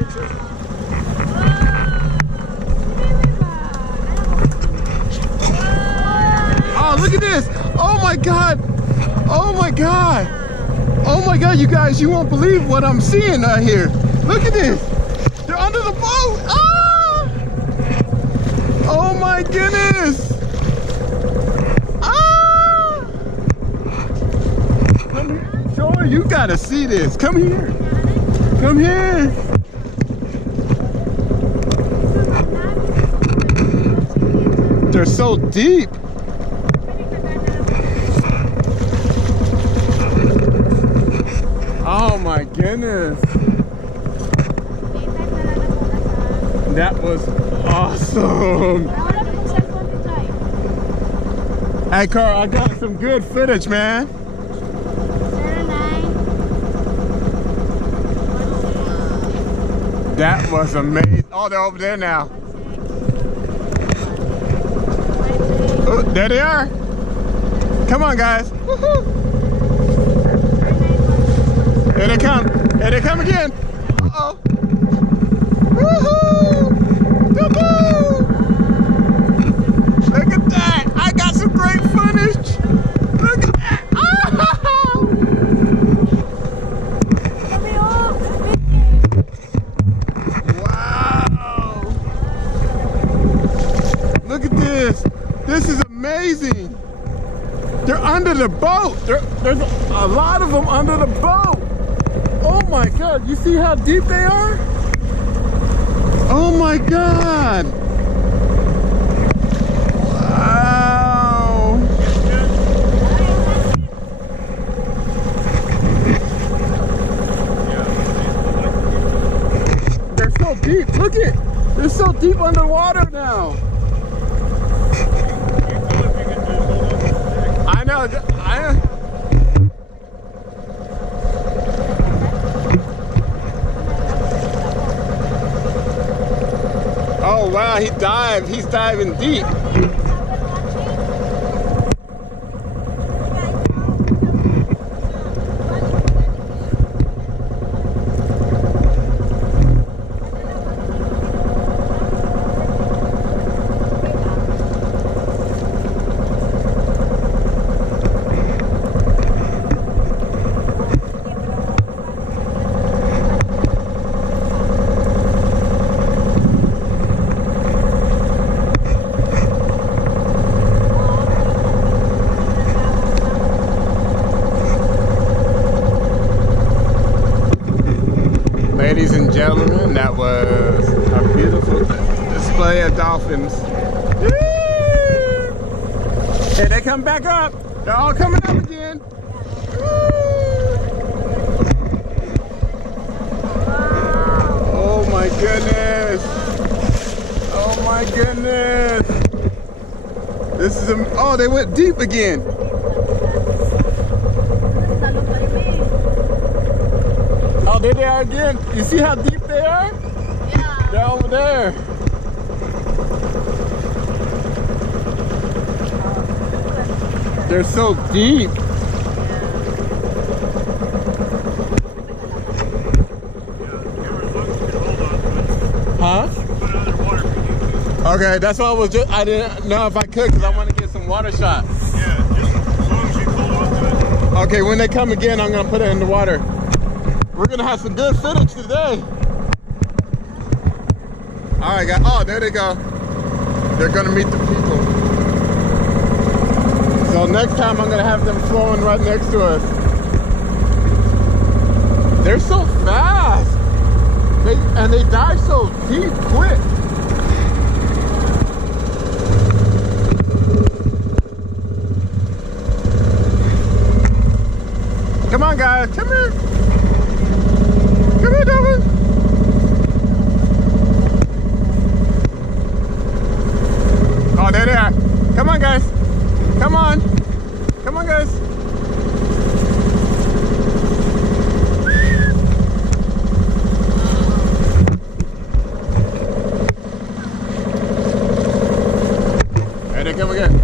picture? Oh, look at this. Oh my God. Oh my God. Oh my God, you guys, you won't believe what I'm seeing out here. Look at this. They're under the boat. Ah! Oh my goodness. Ah! Come here. Joy, you gotta see this. Come here. Come here. They're so deep. Oh my goodness. That was awesome. Hey Carl, I got some good footage, man. That was amazing. Oh, they're over there now. Oh, there they are. Come on, guys. Woohoo. Here they come. Here they come again. Uh-oh. Woohoo! Woohoo! Look at that. I got some great footage. Look at that. Oh! Wow. Look at this. This is amazing. They're under the boat. There's a lot of them under the boat. Oh my God, you see how deep they are? Oh my God. Wow. They're so deep, look it. They're so deep underwater now. I know, oh wow, he dived. He's diving deep. Ladies and gentlemen, that was a beautiful display of dolphins. Here they come back up. They're all coming up again. Oh my goodness. Oh my goodness. This is oh, they went deep again. Oh, there they are again. You see how deep they are? Yeah. They're over there. They're so deep. Huh? Okay, that's why I was I didn't know if I could because I want to get some water shots. Yeah, just as long as you hold on to it. Okay, when they come again, I'm going to put it in the water. We're gonna have some good footage today. All right, guys. Oh, there they go. They're gonna meet the people. So next time I'm gonna have them flowing right next to us. They're so fast. They dive so deep, quick. Come on, guys. Come here. Come here, Dolphins. Oh, there they are. Come on, guys. Come on. Come on, guys. There they come again.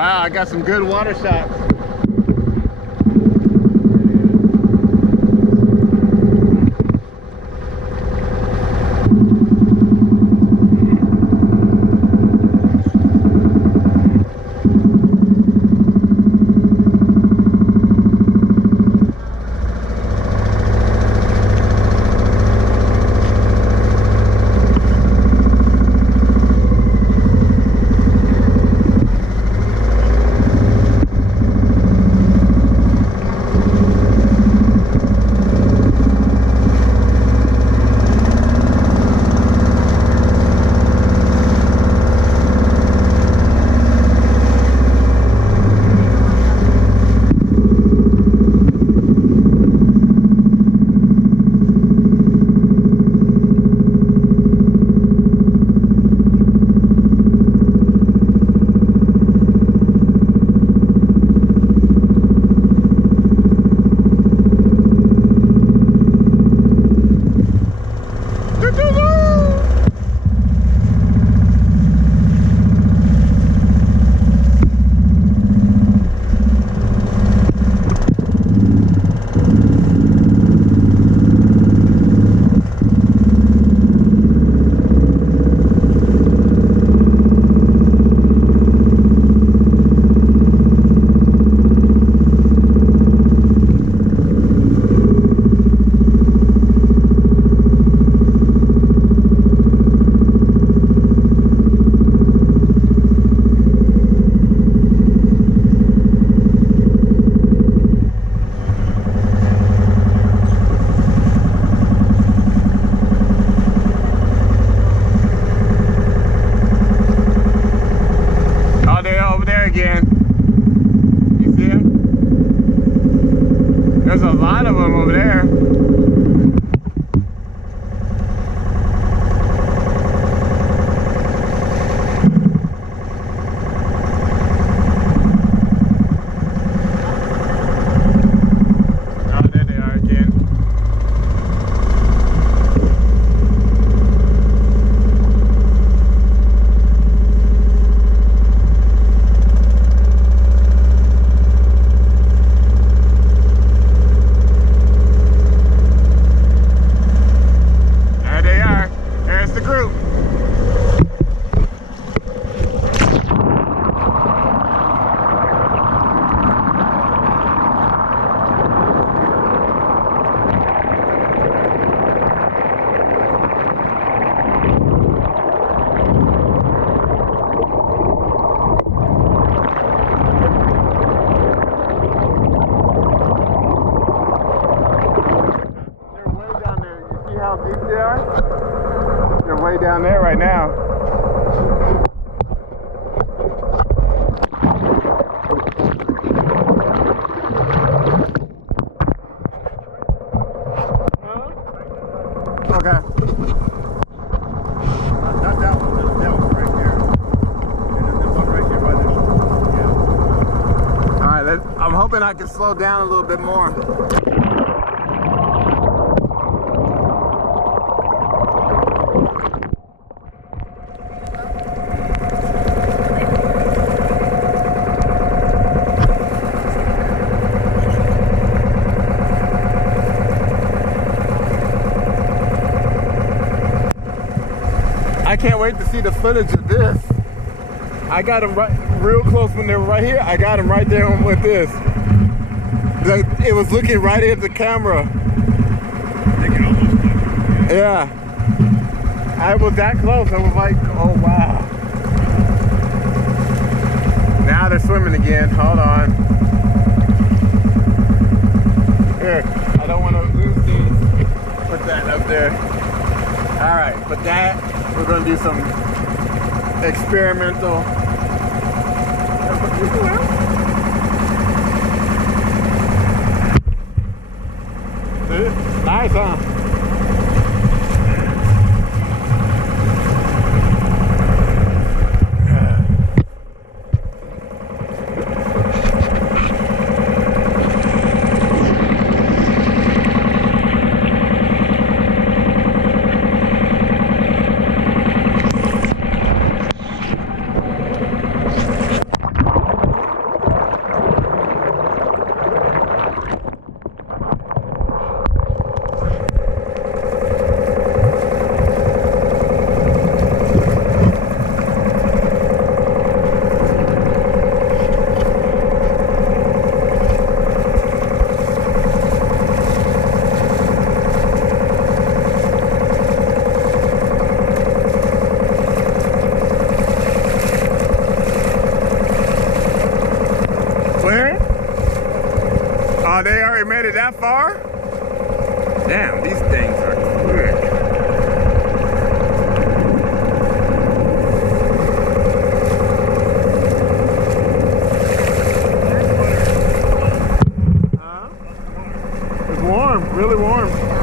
Wow, I got some good water shots. They're way down there right now. Okay. Not that one, that one right there. And then this one right here by this. Yeah. Alright, I'm hoping I can slow down a little bit more. I can't wait to see the footage of this. I got them right real close when they were right here. I got them right there with this. It was looking right at the camera. They can almost look. Yeah. I was that close. I was like, oh wow. Now they're swimming again. Hold on. Here, I don't want to lose these. Put that up there. All right, but that, we're going to do some experimental. Nice, huh? it that far? Damn, these things are quick. It's warm, really warm.